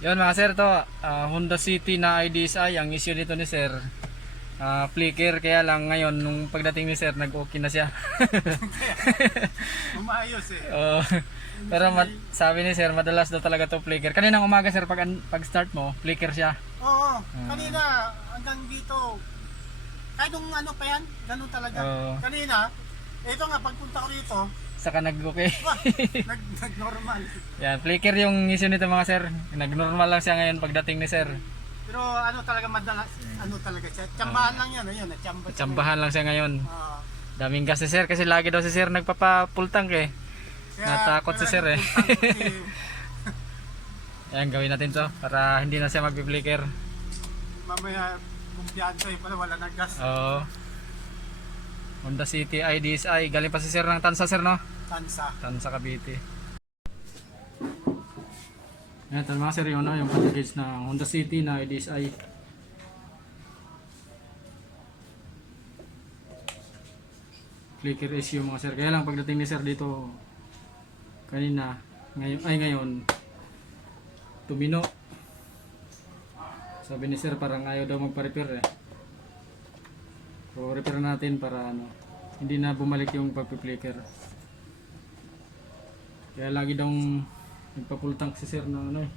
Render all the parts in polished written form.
Yun mga sir, to Honda City na IDSI. Ang issue nito ni sir, flicker. Kaya lang ngayon nung pagdating ni sir, nag-okay na siya. Umayos eh. Pero sabi ni sir, madalas daw talaga to flicker. Kaninang umaga sir, pag start mo, flicker siya. Oo, kanina hanggang dito. Kahit nung ano pa yan, ganun talaga. Kanina, ito nga pagpunta ko dito, Saka nag-okay. nag-normal. Yan, flicker yung issue nito mga sir. Nag-normal lang siya ngayon pagdating ni sir. Pero ano talaga madalas, ano talaga siya. Tsambahan lang yan, ayun, Tsambahan lang siya ngayon. Oo. Daming gas si sir kasi lagi daw si sir nagpapa-full tank eh. Natakot si sir eh. Ayan, gawin natin to para hindi na siya mag-flicker. Mamaya, kumpiyansa eh pala, wala nang gas. Oo. Honda City IDSI. Galing pa si sir ng Tansa sir, no? Tansa Cavite. Ayan, ito mga sir yun, no? Yung package na Honda City na IDSI. Flicker issue mga sir. Kaya lang pagdating ni sir dito kanina, ngayon tumino. Sabi ni sir parang ayaw daw magpa-repair eh. So repair natin para ano, hindi na bumalik yung pag-flicker. Kaya lagi daw nagpa-full tank si sir na ano eh.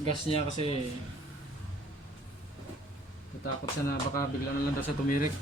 Gas niya kasi natakot siya na baka bigla na lang daw siya tumirik.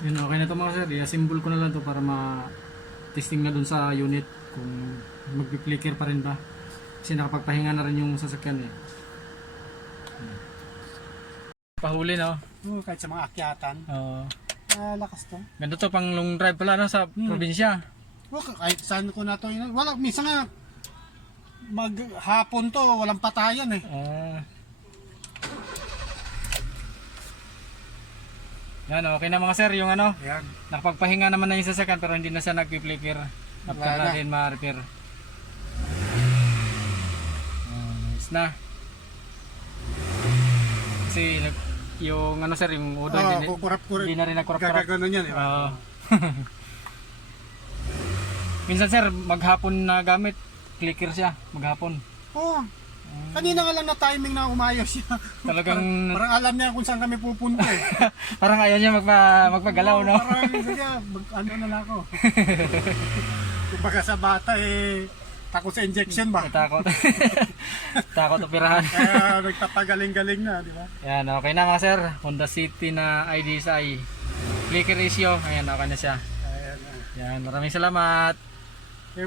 Yun, okay na to mga sir. I-assemble ko na lang to para ma-testing na dun sa unit kung mag-flicker pa rin ba. Kasi nakapagpahinga na rin yung sasakyan eh. Pahuli no? Oo, kahit sa mga akyatan. Oo. Lakas to. Ganda to pang long drive pala no, sa probinsya. Oo, kahit saan ko na to. Wala, minsan nga, maghapon to, walang patayan eh. Yan, okay na mga sir, yung ano, Yan. nakapagpahinga naman na yung sasakyan pero hindi na siya nag-flicker. After Wala na. natin ma-repair. Nice na. Kasi yung ano sir, yung udo hindi na rin nagkurap-kurap. Gaganon yan. Oo. Minsan sir, maghapon na gamit, flicker siya, maghapon. Oo. Kanina nga lang na timing na umayos siya. Talagang Parang alam niya kung saan kami pupunta eh. parang ayaw niya magpagalaw, no? Parang ano na lang ako. Kumbaga sa bata eh, takot sa injection ba? Takot. Takot operahan. Kaya nagpapagaling-galing na, di ba? Yan, okay na mga sir. Honda City na IDSI. Flicker issue. Ayan, okay na siya. Ayan. Yan, maraming salamat. Eh,